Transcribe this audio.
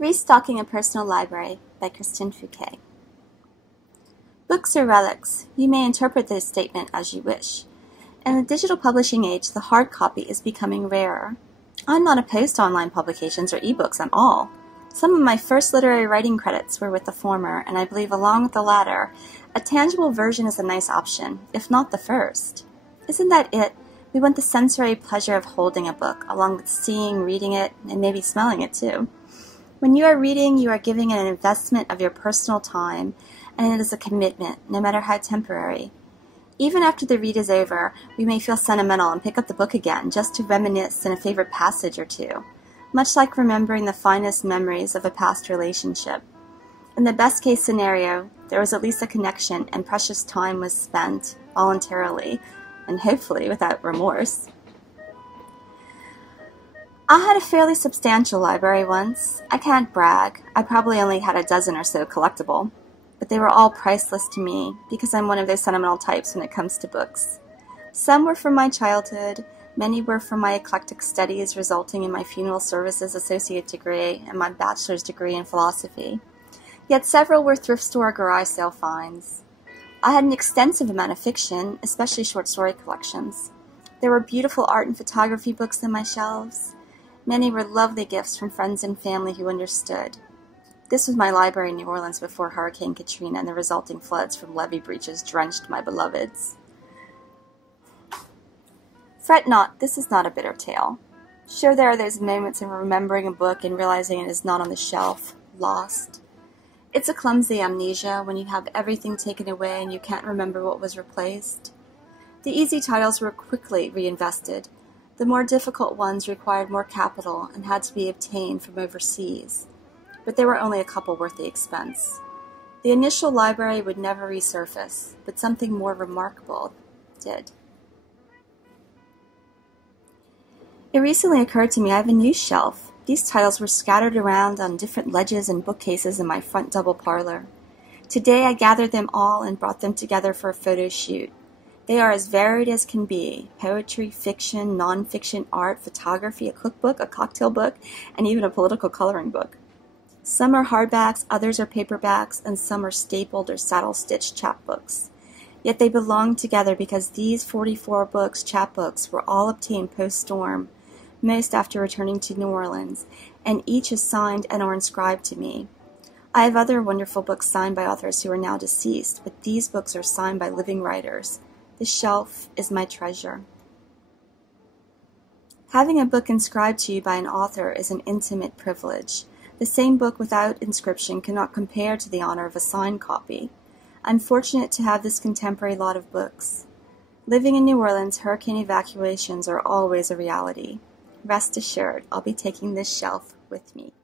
Restocking a Personal Library by Kristin Fouquet. Books are relics. You may interpret this statement as you wish. In the digital publishing age, the hard copy is becoming rarer. I'm not opposed to online publications or ebooks at all. Some of my first literary writing credits were with the former, and I believe along with the latter, a tangible version is a nice option, if not the first. Isn't that it? We want the sensory pleasure of holding a book, along with seeing, reading it, and maybe smelling it too. When you are reading, you are giving an investment of your personal time, and it is a commitment, no matter how temporary. Even after the read is over, we may feel sentimental and pick up the book again just to reminisce in a favorite passage or two, much like remembering the finest memories of a past relationship. In the best-case scenario, there was at least a connection and precious time was spent voluntarily, and hopefully without remorse. I had a fairly substantial library once. I can't brag. I probably only had a dozen or so collectible, but they were all priceless to me because I'm one of those sentimental types when it comes to books. Some were from my childhood, many were from my eclectic studies resulting in my funeral services associate degree and my bachelor's degree in philosophy. Yet several were thrift store or garage sale finds. I had an extensive amount of fiction, especially short story collections. There were beautiful art and photography books in my shelves. Many were lovely gifts from friends and family who understood. This was my library in New Orleans before Hurricane Katrina and the resulting floods from levee breaches drenched my beloveds. Fret not, this is not a bitter tale. Sure, there are those moments of remembering a book and realizing it is not on the shelf, lost. It's a clumsy amnesia when you have everything taken away and you can't remember what was replaced. The easy titles were quickly reinvested. The more difficult ones required more capital and had to be obtained from overseas, but there were only a couple worth the expense. The initial library would never resurface, but something more remarkable did. It recently occurred to me I have a new shelf. These titles were scattered around on different ledges and bookcases in my front double parlor. Today I gathered them all and brought them together for a photo shoot. They are as varied as can be: poetry, fiction, non-fiction, art, photography, a cookbook, a cocktail book, and even a political coloring book. Some are hardbacks, others are paperbacks, and some are stapled or saddle-stitched chapbooks. Yet they belong together because these 44 books, chapbooks, were all obtained post-storm, most after returning to New Orleans, and each is signed and or inscribed to me. I have other wonderful books signed by authors who are now deceased, but these books are signed by living writers. The shelf is my treasure. Having a book inscribed to you by an author is an intimate privilege. The same book without inscription cannot compare to the honor of a signed copy. I'm fortunate to have this contemporary lot of books. Living in New Orleans, hurricane evacuations are always a reality. Rest assured, I'll be taking this shelf with me.